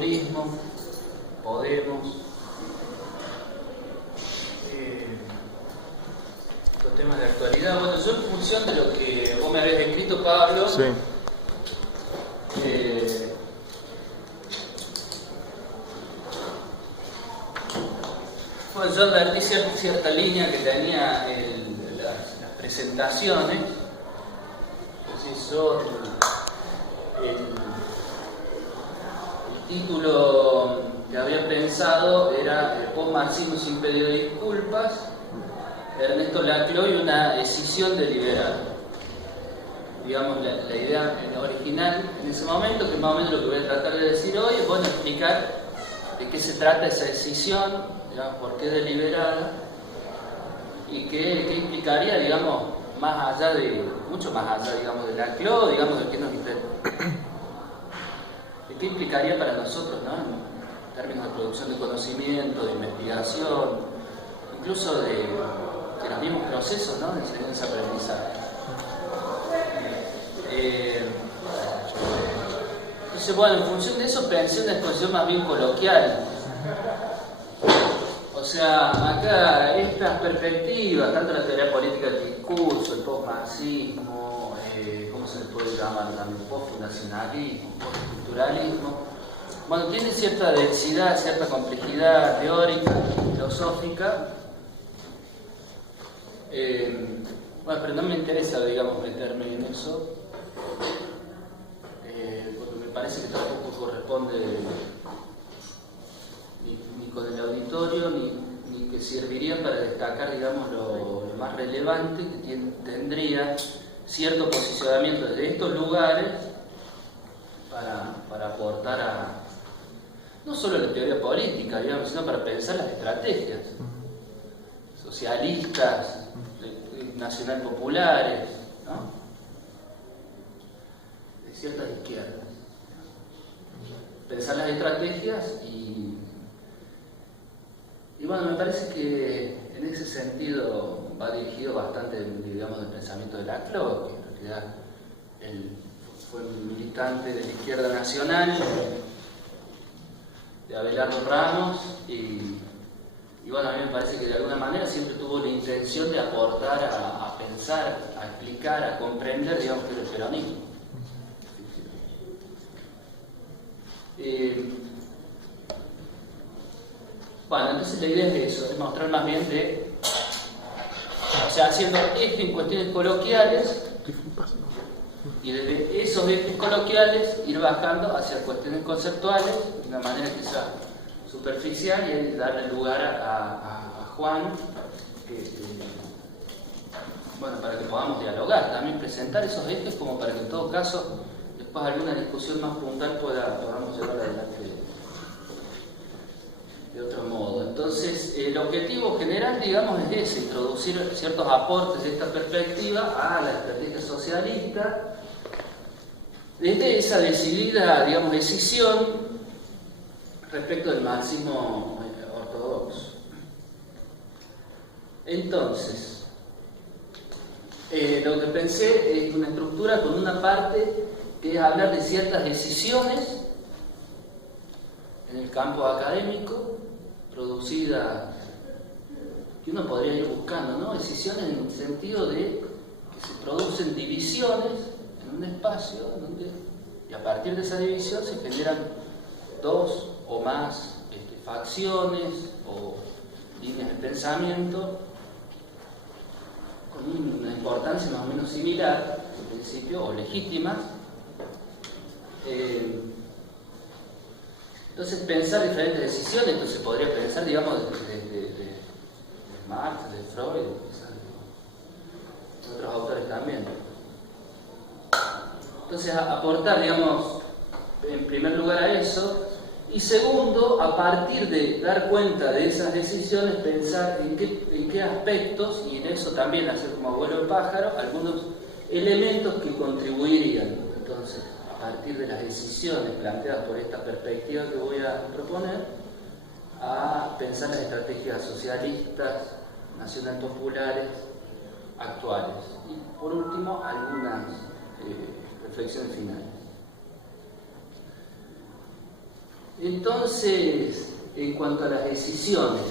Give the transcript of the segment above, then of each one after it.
populismo, Podemos, los temas de actualidad. Bueno, yo en función de lo que vos me habías escrito, Pablo, Sí. Bueno, yo advertí cierta línea que tenía las presentaciones. Entonces yo el título que había pensado era Post-marxismo sin pedido de disculpas, Ernesto Laclau y una escisión deliberada. Digamos, la idea original en ese momento, que es más o menos lo que voy a tratar de decir hoy, es bueno explicar de qué se trata esa escisión, digamos, por qué deliberada y qué implicaría, digamos, más allá de, mucho más allá, digamos, de Laclau, digamos, de qué nos qué implicaría para nosotros, ¿no? En términos de producción de conocimiento, de investigación, incluso de los mismos procesos, ¿no? De enseñanza-aprendizaje. Entonces, bueno, en función de eso pensé una exposición más bien coloquial. O sea, acá estas perspectivas, tanto la teoría política del discurso, el post-marxismo, ¿cómo se le puede llamar también? Post-fundacionalismo, post-culturalismo. Bueno, tiene cierta densidad, cierta complejidad teórica, filosófica. Bueno, pero no me interesa, digamos, meterme en eso, porque me parece que tampoco corresponde ni con el auditorio, ni que serviría para destacar, digamos, lo más relevante que tendría cierto posicionamiento de estos lugares para aportar a no solo la teoría política, digamos, sino para pensar las estrategias socialistas, nacional populares, ¿no? De ciertas izquierdas. Pensar las estrategias y bueno, me parece que en ese sentido va dirigido bastante, digamos, del pensamiento de Laclau, que en realidad él fue un militante de la izquierda nacional, de Abelardo Ramos, y bueno, a mí me parece que de alguna manera siempre tuvo la intención de aportar a pensar, a explicar, a comprender, digamos, que era el peronismo. Bueno, entonces la idea es eso, es mostrar más bien o sea, haciendo eje en cuestiones coloquiales y desde esos ejes coloquiales ir bajando hacia cuestiones conceptuales de una manera quizá superficial y darle lugar a Juan, bueno, para que podamos dialogar, también presentar esos ejes como para que en todo caso después alguna discusión más puntual podamos llevar adelante de otro modo. Entonces, el objetivo general, digamos, es ese, introducir ciertos aportes de esta perspectiva a la estrategia socialista, desde esa decidida, digamos, decisión respecto del marxismo ortodoxo. Entonces, lo que pensé es una estructura con una parte que es hablar de ciertas decisiones en el campo académico, producidas, que uno podría ir buscando, ¿no? Decisiones en el sentido de que se producen divisiones en un espacio donde, y a partir de esa división se generan dos o más facciones o líneas de pensamiento con una importancia más o menos similar, en principio, o legítimas. Entonces, pensar diferentes decisiones, entonces podría pensar, digamos, de Marx, de Freud, quizás de otros autores también. Entonces, aportar, digamos, en primer lugar a eso, y segundo, a partir de dar cuenta de esas decisiones, pensar en qué aspectos, y en eso también hacer como abuelo de pájaro, algunos elementos que contribuirían, entonces, a partir de las decisiones planteadas por esta perspectiva que voy a proponer, a pensar las estrategias socialistas, nacional populares, actuales. Y por último, algunas reflexiones finales. Entonces, en cuanto a las decisiones,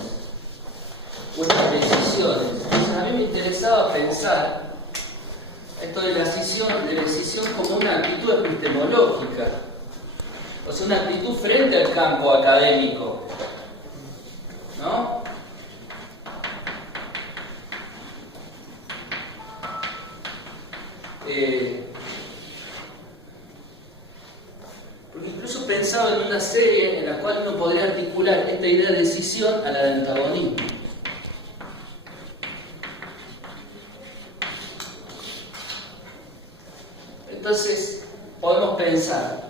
entonces a mí me interesaba pensar esto de la decisión como una actitud epistemológica, o sea, una actitud frente al campo académico, ¿no? Porque incluso pensaba en una serie en la cual uno podría articular esta idea de decisión a la de antagonismo. Entonces, podemos pensar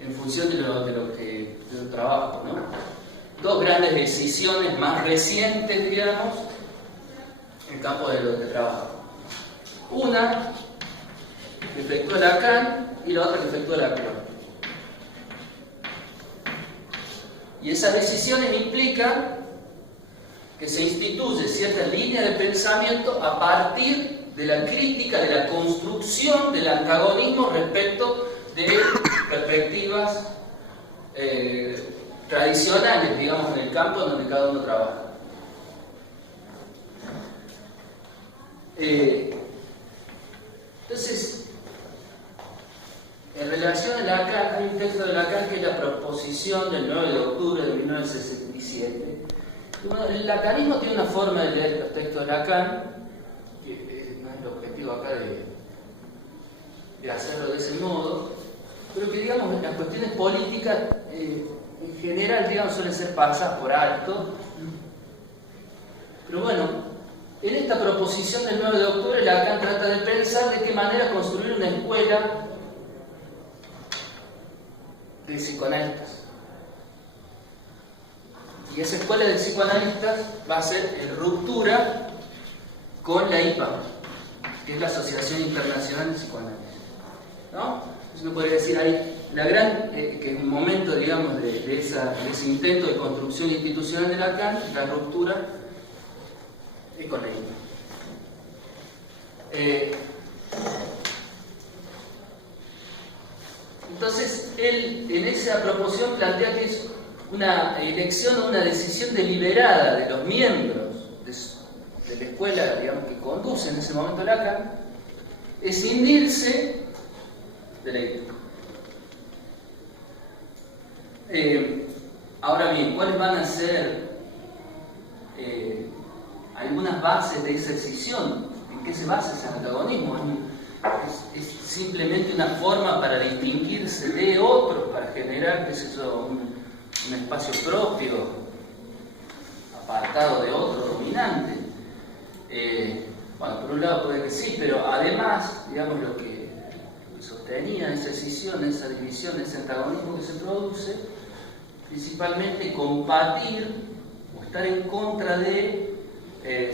en función de lo que yo trabajo, ¿no? Dos grandes decisiones más recientes, digamos, en el campo de lo que trabajo. Una que efectúa Lacan y la otra que efectúa Lacan. Y esas decisiones implican que se instituye cierta línea de pensamiento a partir de la crítica, de la construcción del antagonismo respecto de perspectivas tradicionales, digamos, en el campo donde cada uno trabaja. Entonces, en relación a Lacan, hay un texto de Lacan que es la proposición del 9 de octubre de 1967. Bueno, el lacanismo tiene una forma de leer los textos de Lacan, que no es el objetivo acá de hacerlo de ese modo, pero que, digamos, las cuestiones políticas en general, digamos, suelen ser pasadas por alto. Pero bueno, en esta proposición del 9 de octubre, Lacan trata de pensar de qué manera construir una escuela de psicoanalistas. Y esa escuela de psicoanalistas va a ser en ruptura con la IPA, que es la Asociación Internacional de Psicoanálisis, ¿no? Entonces uno podría decir ahí, que es un momento, digamos, de ese intento de construcción institucional de Lacan, la ruptura es con la IPA. Entonces, él en esa proposición plantea que es una elección o una decisión deliberada de los miembros de la escuela, digamos, que conduce en ese momento Lacan, escindirse de la IPA. Ahora bien, ¿cuáles van a ser algunas bases de esa escisión? ¿En qué se basa ese antagonismo? Es simplemente una forma para distinguirse de otros, para generar, qué sé yo, un espacio propio, apartado de otro dominante. Bueno, por un lado puede que sí, pero además, digamos, lo que sostenía esa escisión, esa división, ese antagonismo que se produce, principalmente combatir o estar en contra de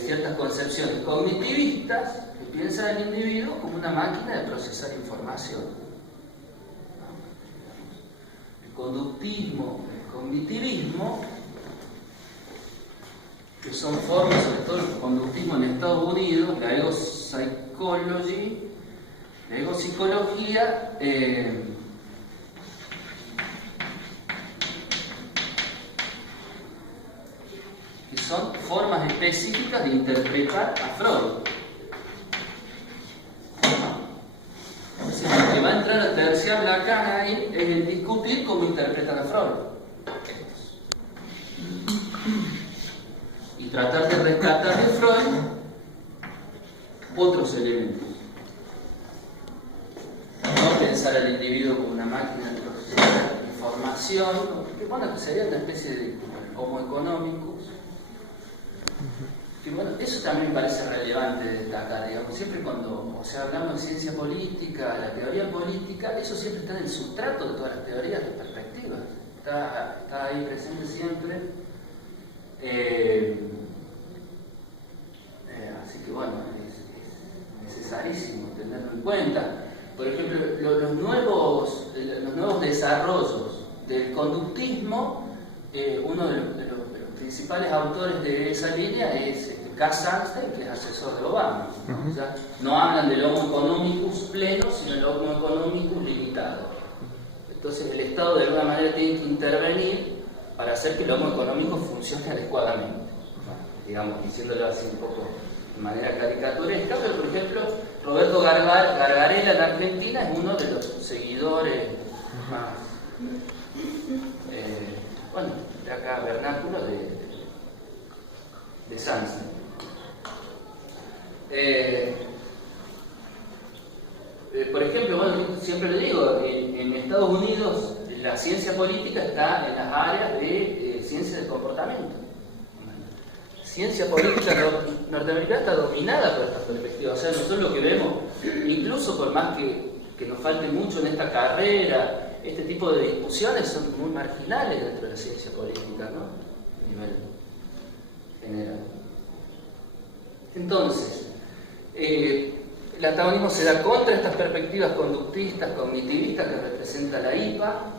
ciertas concepciones cognitivistas que piensan al individuo como una máquina de procesar información. El conductismo, el cognitivismo, que son formas, sobre todo el conductismo en Estados Unidos, la egopsicología, que son formas específicas de interpretar a Freud. Entonces, lo que va a entrar a terciar Lacan ahí es el discutir cómo interpretan a Freud. Y tratar de rescatar de Freud otros elementos. No pensar al individuo como una máquina de procesar información, que bueno, que sería una especie de homo economicus. Que bueno, eso también me parece relevante destacar, digamos, siempre cuando hablamos de ciencia política, la teoría política, eso siempre está en el sustrato de todas las teorías de perspectivas, está ahí presente siempre. Así que bueno, es necesarísimo tenerlo en cuenta. Por ejemplo, los nuevos desarrollos del conductismo, uno de los principales autores de esa línea es Cass Sunstein, que es asesor de Obama. ¿No? O sea, no hablan del homo economicus pleno, sino del homo economicus limitado. Entonces el Estado de alguna manera tiene que intervenir para hacer que el homo económico funcione adecuadamente, digamos, diciéndolo así un poco de manera caricaturesca, pero por ejemplo Roberto Gargarella en Argentina es uno de los seguidores más, bueno, de acá vernáculo de Sanz. Por ejemplo, bueno, siempre le digo, en Estados Unidos la ciencia política está en las áreas de ciencia del comportamiento. La ciencia política norteamericana está dominada por estas perspectivas. O sea, nosotros lo que vemos, incluso por más que nos falte mucho en esta carrera, este tipo de discusiones son muy marginales dentro de la ciencia política, ¿no? A nivel general. Entonces, el antagonismo se da contra estas perspectivas conductistas, cognitivistas que representa la IPA,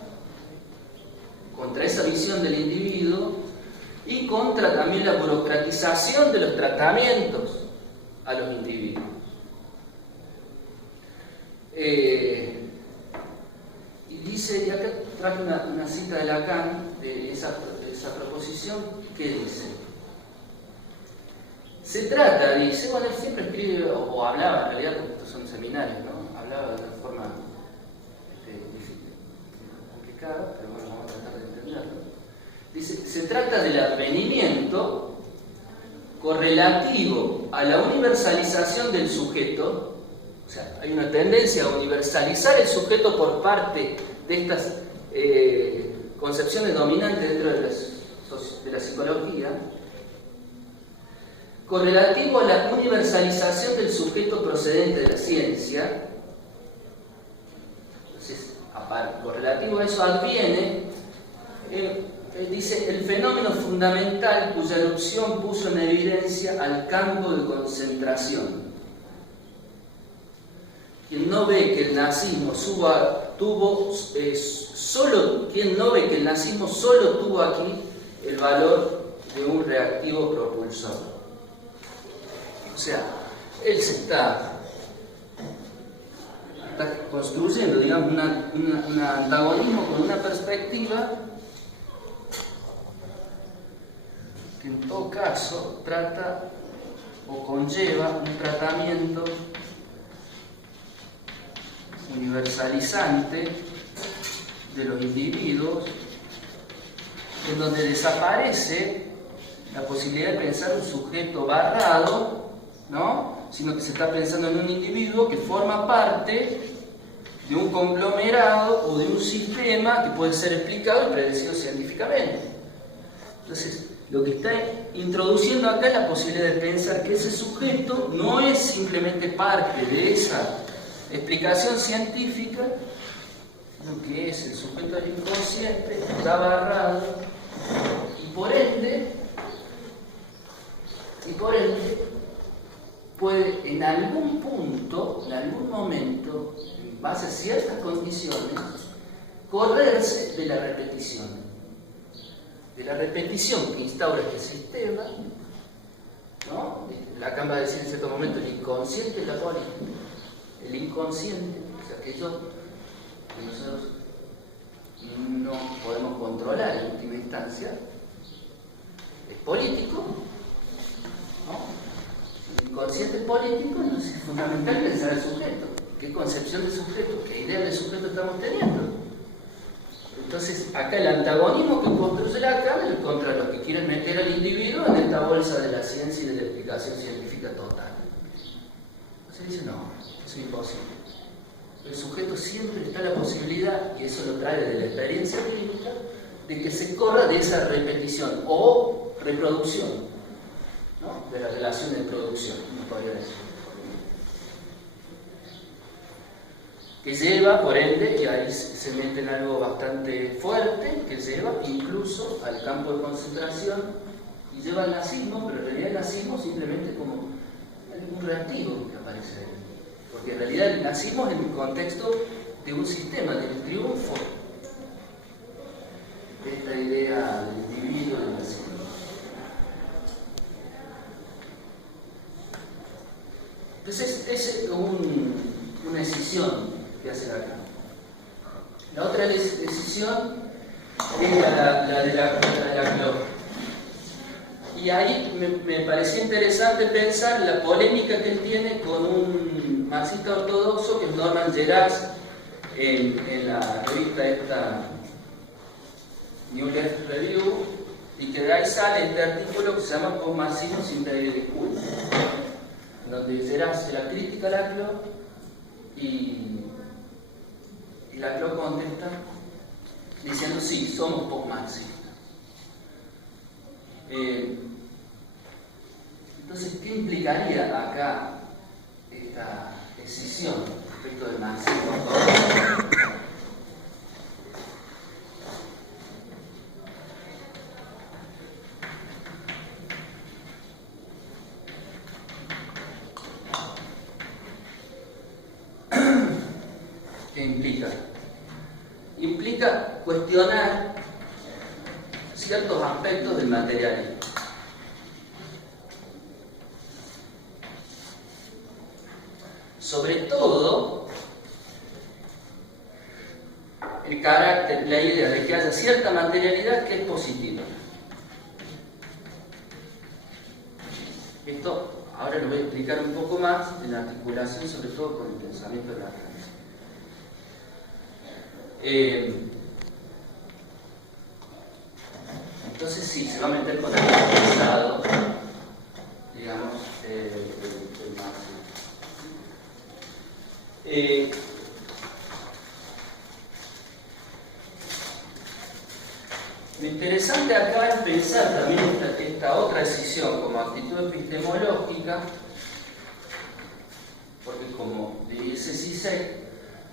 contra esa visión del individuo y contra también la burocratización de los tratamientos a los individuos. Y dice, y acá traje una cita de Lacan de esa proposición, que dice: se trata, dice, bueno, él siempre escribe o hablaba, en realidad, porque estos son seminarios, ¿no? Hablaba de una forma complicada, pero bueno, vamos a tratar de entenderlo. Dice, se trata del advenimiento correlativo a la universalización del sujeto. O sea, hay una tendencia a universalizar el sujeto por parte de estas concepciones dominantes dentro de la psicología, correlativo a la universalización del sujeto procedente de la ciencia. Entonces, correlativo a eso adviene, dice, el fenómeno fundamental cuya erupción puso en evidencia al campo de concentración. Quien no ve que el nazismo solo tuvo aquí el valor de un reactivo propulsor. O sea, él se está construyendo, digamos, un antagonismo con una perspectiva que en todo caso trata o conlleva un tratamiento universalizante de los individuos, en donde desaparece la posibilidad de pensar un sujeto barrado, ¿no? Sino que se está pensando en un individuo que forma parte de un conglomerado o de un sistema que puede ser explicado y predecido científicamente. Entonces, lo que está introduciendo acá es la posibilidad de pensar que ese sujeto no es simplemente parte de esa explicación científica, sino que es el sujeto del inconsciente, está barrado, y por ende puede en algún punto, en algún momento, en base a ciertas condiciones, correrse de la repetición que instaura este sistema, ¿no? Lacan va a decir en cierto momento el inconsciente es la política. El inconsciente, o sea, aquello que nosotros no podemos controlar en última instancia, es político, ¿no? El inconsciente es político, entonces es fundamental pensar el sujeto. ¿Qué concepción de sujeto, qué idea de sujeto estamos teniendo? Entonces, acá el antagonismo que construye Lacan es contra los que quieren meter al individuo en esta bolsa de la ciencia y de la explicación científica total. Entonces dice, no, eso es imposible. El sujeto siempre está la posibilidad, y eso lo trae de la experiencia clínica, de que se corra de esa repetición o reproducción, ¿no? De la relación de producción, no podría decir. Que lleva, por ende, y ahí se mete en algo bastante fuerte, que lleva incluso al campo de concentración y lleva al nazismo, pero en realidad el nazismo simplemente como un reactivo que aparece ahí. Porque en realidad el nazismo es en el contexto de un sistema, del triunfo de esta idea del individuo, del nazismo. Entonces es una decisión que hace Lacan. La otra es decisión es la de Laclau. Y ahí me pareció interesante pensar la polémica que él tiene con un marxista ortodoxo que es Norman Geras en la revista esta New Left Review, y que de ahí sale este artículo que se llama Postmarxismo sin pedir disculpas, donde Geras se la crítica a Laclau y Laclau contesta diciendo sí, somos postmarxistas. Entonces, ¿qué implicaría acá esta decisión respecto del marxismo? ¿Qué implica? Implica cuestionar ciertos aspectos del materialismo. Sobre todo, el carácter, la idea de que haya cierta materialidad que es positiva. Esto ahora lo voy a explicar un poco más en articulación, sobre todo con el pensamiento de Lacan. Entonces sí, se va a meter con el pasado, digamos, del marxismo. Lo interesante acá es pensar también esta otra decisión como actitud epistemológica, porque como dice Zizek,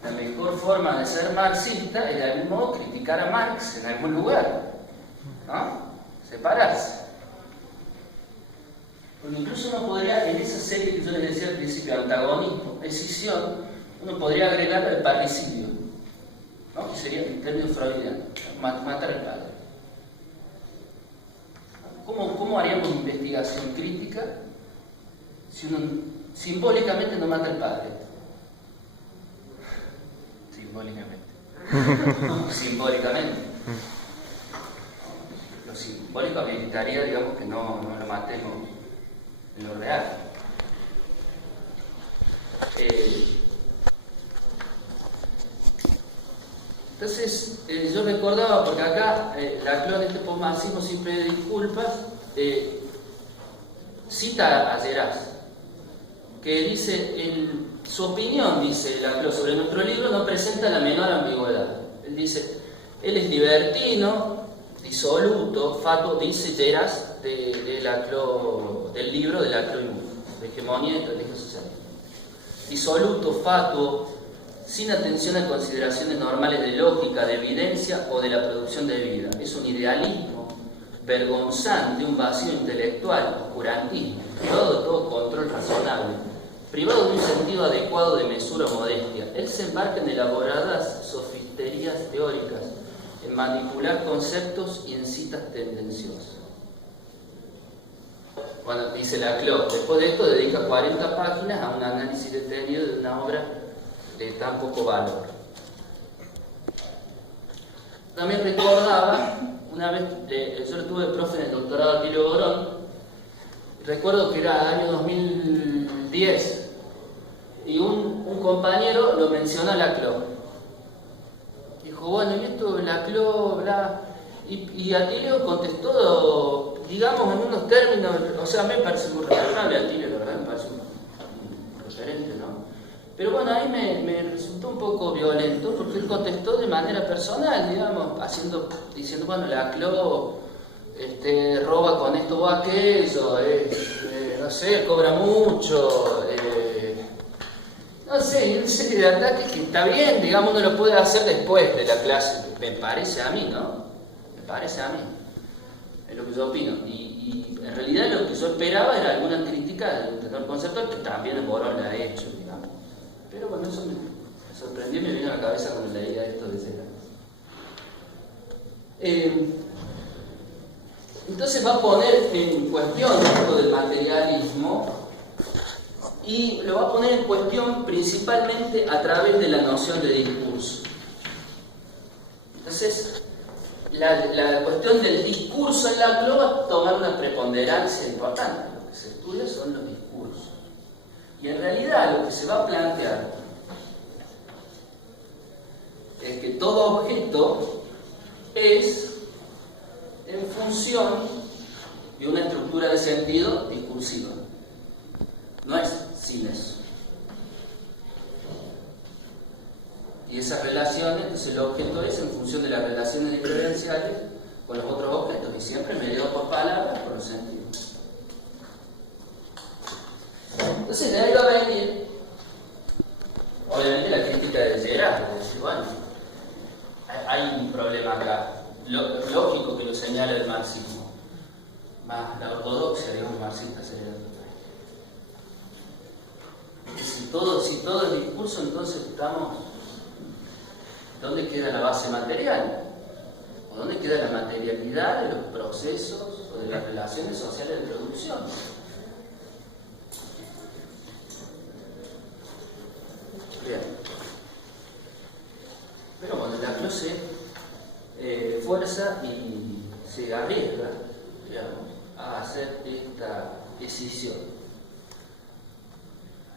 la mejor forma de ser marxista es de algún modo criticar a Marx en algún lugar, ¿no? Separarse. Porque incluso uno podría, en esa serie que yo les decía al principio, antagonismo, decisión, uno podría agregar el parricidio, ¿no? Que sería en términos freudianos, matar al padre. ¿Cómo haríamos investigación crítica si uno simbólicamente no mata al padre? Simbólicamente. Lo simbólico habilitaría, digamos, que no lo matemos en lo real. Entonces, yo recordaba, porque acá Laclau en este postmarxismo sin pedir disculpas cita a Geras, que dice, su opinión, dice Laclau, sobre nuestro libro no presenta la menor ambigüedad. Él dice, él es libertino, disoluto, fatuo, dice Geras de Laclau, del libro de Laclau y Mundo, de Hegemonía y Estrategia Social. Disoluto, fatuo, sin atención a consideraciones normales de lógica, de evidencia o de la producción de vida. Es un idealismo vergonzante, un vacío intelectual, oscurantismo, privado de todo control razonable, privado de un sentido adecuado de mesura o modestia. Él se embarca en elaboradas sofisterías teóricas, en manipular conceptos y en citas tendenciosas. Bueno, dice Laclau, después de esto dedica 40 páginas a un análisis detenido de una obra de tan poco valor. También recordaba, una vez, yo tuve profe en el doctorado de Atilio Borón, recuerdo que era el año 2010, y un compañero lo menciona a Laclau. Dijo, bueno, y esto Laclau, bla, y Atilio contestó, digamos, en unos términos, o sea, me parece muy razonable Atilio, la verdad, me parece un referente, ¿no? Pero bueno, ahí me resultó un poco violento porque él contestó de manera personal, digamos, diciendo, bueno, Laclau roba con esto o aquello, no sé, cobra mucho, no sé, una serie de ataques que está bien, digamos, uno lo puede hacer después de la clase, me parece a mí, ¿no? Me parece a mí, es lo que yo opino. Y en realidad lo que yo esperaba era alguna crítica del tenor conceptual que también el Borón la ha hecho, digamos. Pero bueno, eso me sorprendió y me vino a la cabeza cuando leía esto de Geras. Entonces va a poner en cuestión esto del materialismo y lo va a poner en cuestión principalmente a través de la noción de discurso. Entonces Entonces, la cuestión del discurso en la CLO va a tomar una preponderancia importante. Lo que se estudia son los discursos. Y en realidad lo que se va a plantear es que todo objeto es en función de una estructura de sentido discursiva. No es sin eso. Y esas relaciones, entonces el objeto es en función de las relaciones diferenciales con los otros objetos, y siempre mediado por palabras, por los sentidos. Entonces de ahí va a venir, obviamente, la crítica de Gerard, de decir, bueno, hay un problema acá, lógico que lo señala el marxismo, más la ortodoxia, digamos, marxista sería si todo es discurso, entonces estamos... ¿Dónde queda la base material? ¿O dónde queda la materialidad de los procesos o de las relaciones sociales de producción? Bien. Pero bueno, la CLO se fuerza y se arriesga, digamos, a hacer esta decisión.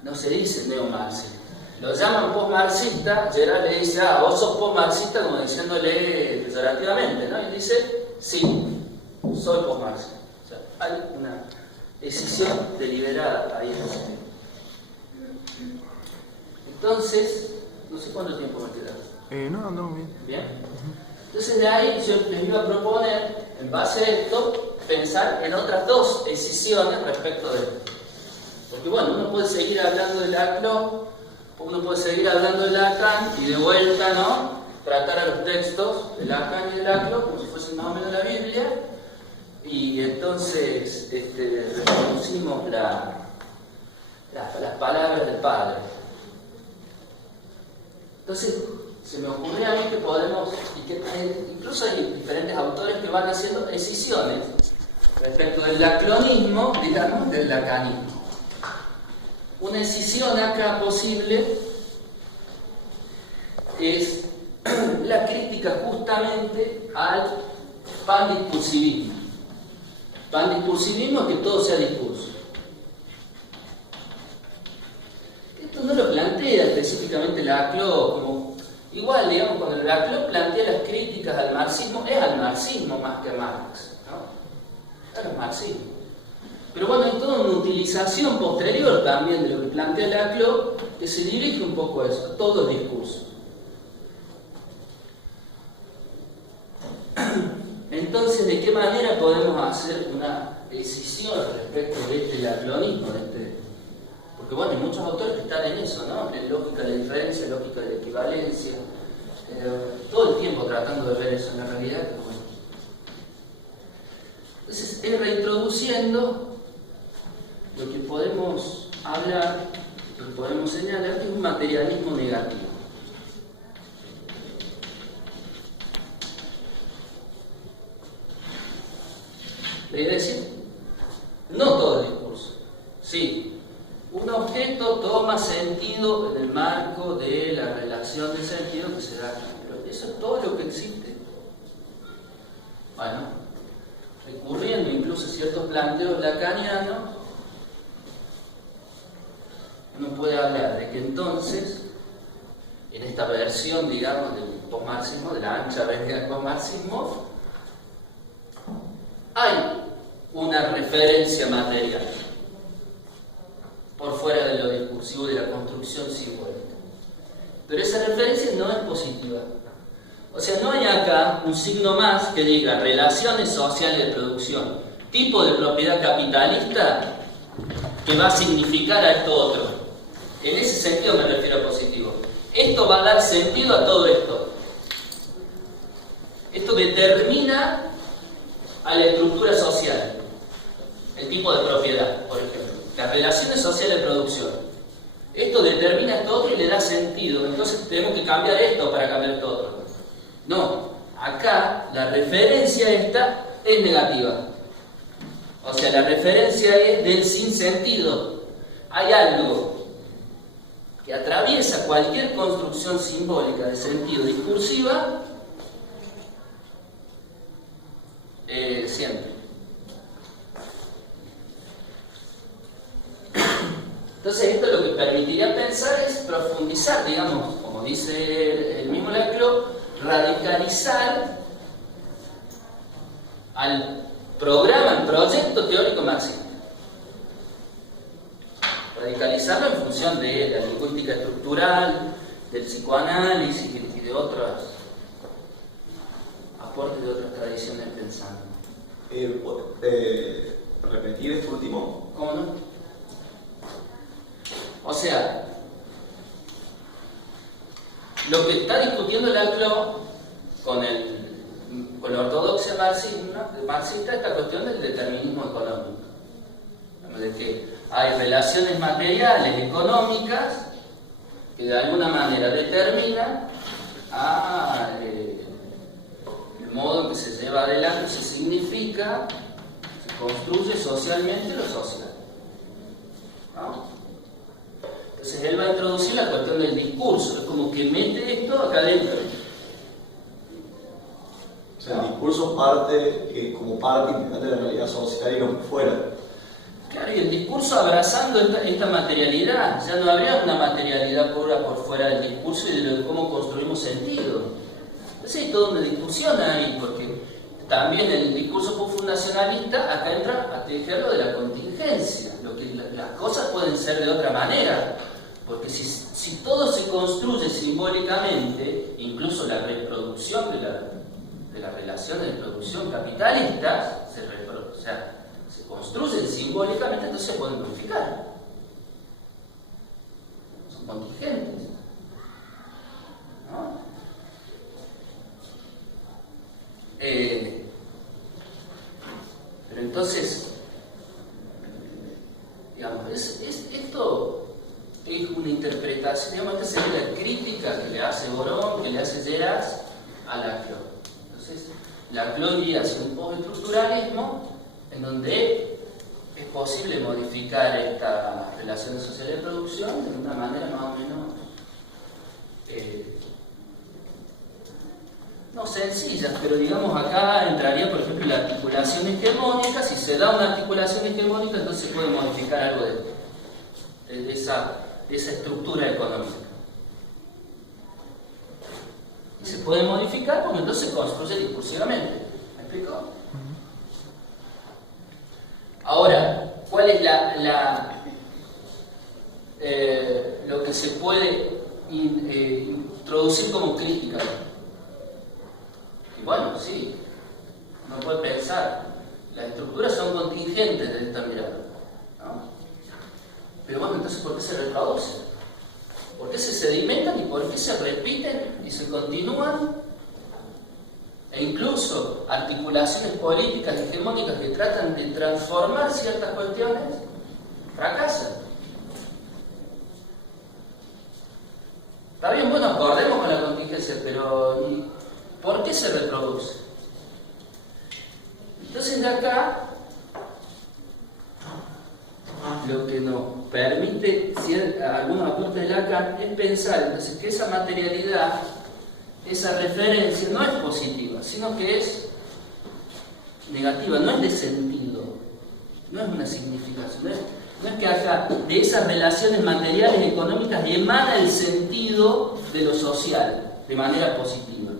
No se dice neomarxista. Lo llaman postmarxista. Gerard le dice, vos sos postmarxista, como diciéndole peyorativamente, ¿no? Y dice, sí, soy postmarxista. O sea, hay una decisión deliberada ahí. Entonces, no sé cuánto tiempo me queda. No, bien. Bien. Entonces de ahí yo les iba a proponer, en base a esto, pensar en otras dos decisiones respecto de esto. Porque bueno, uno puede seguir hablando de la CLO, uno puede seguir hablando de Lacan y de vuelta, ¿no?, tratar a los textos de Lacan y de la CLO como si fuesen más o menos la Biblia, y entonces reconocimos las palabras del Padre. Entonces se me ocurrió a mí que podemos, y que incluso hay diferentes autores que van haciendo escisiones respecto del laclonismo, digamos, del lacanismo. Una escisión acá posible es la crítica justamente al pandiscursivismo. Pandiscursivismo es que todo sea discurso. Esto no lo plantea específicamente la CLO, como igual, digamos, cuando la CLO plantea las críticas al marxismo, es al marxismo más que a Marx, ¿no? Es al marxismo. Pero bueno, hay toda una utilización posterior también de lo que plantea la CLO que se dirige un poco a eso, a todo el discurso. Entonces, ¿de qué manera podemos hacer una decisión respecto de este laclonismo? Porque bueno, hay muchos autores que están en eso, ¿no? En lógica de la diferencia, lógica de la equivalencia, todo el tiempo tratando de ver eso en la realidad. Pero bueno. Entonces, es reintroduciendo lo que podemos hablar, lo que podemos señalar, que es un materialismo negativo. Es decir, no todo el discurso. Sí, un objeto toma sentido en el marco de la relación de sentido que se da aquí. Pero eso es todo lo que existe. Bueno, recurriendo incluso a ciertos planteos lacanianos, uno puede hablar de que entonces, en esta versión, digamos, del posmarxismo, de la ancha verga del posmarxismo, hay una referencia material por fuera de lo discursivo y de la construcción simbólica. Pero esa referencia no es positiva. O sea, no hay acá un signo más que diga relaciones sociales de producción, tipo de propiedad capitalista, que va a significar a esto otro. En ese sentido me refiero a positivo. Esto va a dar sentido a todo esto. Esto determina a la estructura social, el tipo de propiedad, por ejemplo, las relaciones sociales de producción. Esto determina esto otro y le da sentido. Entonces tenemos que cambiar esto para cambiar esto otro. No, acá la referencia esta es negativa. O sea, la referencia es del sinsentido. Hay algo que atraviesa cualquier construcción simbólica de sentido discursiva siempre. Entonces esto lo que permitiría pensar es profundizar, digamos, como dice el mismo Laclau, radicalizar al programa, al proyecto teórico marxista. Radicalizarlo en función de la lingüística estructural, del psicoanálisis y de otros aportes de otras tradiciones pensando. ¿Repetir este último? ¿Cómo no? O sea, lo que está discutiendo Laclau con la ortodoxia marxista, esta cuestión del determinismo económico, de que hay relaciones materiales, económicas, que de alguna manera determinan el modo en que se lleva adelante, se significa, se construye socialmente lo social, ¿no? Entonces él va a introducir la cuestión del discurso, es como que mete esto acá adentro. O sea, el discurso parte como parte integrante de la realidad social y no por fuera. Claro, y el discurso abrazando esta materialidad, ya no habría una materialidad pura por fuera del discurso y de cómo construimos sentido. Entonces hay toda una discusión ahí, porque también el discurso postfundacionalista acá entra a tejerlo de la contingencia, lo que las cosas pueden ser de otra manera, porque si todo se construye simbólicamente, incluso la reproducción de las relaciones de producción capitalistas, se construyen simbólicamente, entonces se pueden modificar. Son contingentes, ¿no? Pero entonces, digamos, esto es una interpretación, digamos, esta sería la crítica que le hace Borón, que le hace Lleras a Laclau. Entonces, Laclau iría hacia un postestructuralismo en donde es posible modificar estas relaciones sociales de producción de una manera más o menos no sencillas, pero digamos acá entraría por ejemplo la articulación hegemónica. Si se da una articulación hegemónica, entonces se puede modificar algo de esa estructura económica. Y se puede modificar porque entonces se construye discursivamente. ¿Me explico? Ahora, ¿cuál es lo que se puede introducir como crítica? Y bueno, sí, uno puede pensar, las estructuras son contingentes de esta mirada, ¿no? Pero bueno, entonces ¿por qué se reproducen? ¿Por qué se sedimentan y por qué se repiten y se continúan? E incluso articulaciones políticas hegemónicas que tratan de transformar ciertas cuestiones fracasan. Está bien, bueno, acordemos con la contingencia, pero ¿por qué se reproduce? Entonces de acá lo que nos permite algunos aportes de Lacan es pensar entonces que esa materialidad, esa referencia no es positiva, sino que es negativa, no es de sentido, no es una significación, no es que acá de esas relaciones materiales y económicas emana el sentido de lo social de manera positiva.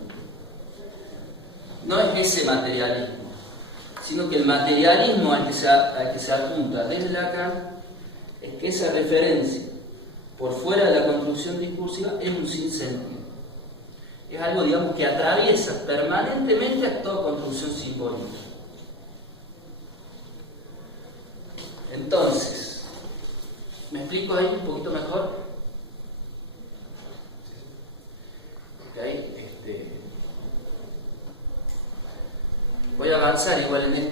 No es ese materialismo, sino que el materialismo al que se apunta desde Lacan es que esa referencia por fuera de la construcción discursiva es un sinsentido. Es algo, digamos, que atraviesa permanentemente a toda construcción simbólica. Entonces, ¿me explico ahí un poquito mejor? ¿Okay? Voy a avanzar igual en esto.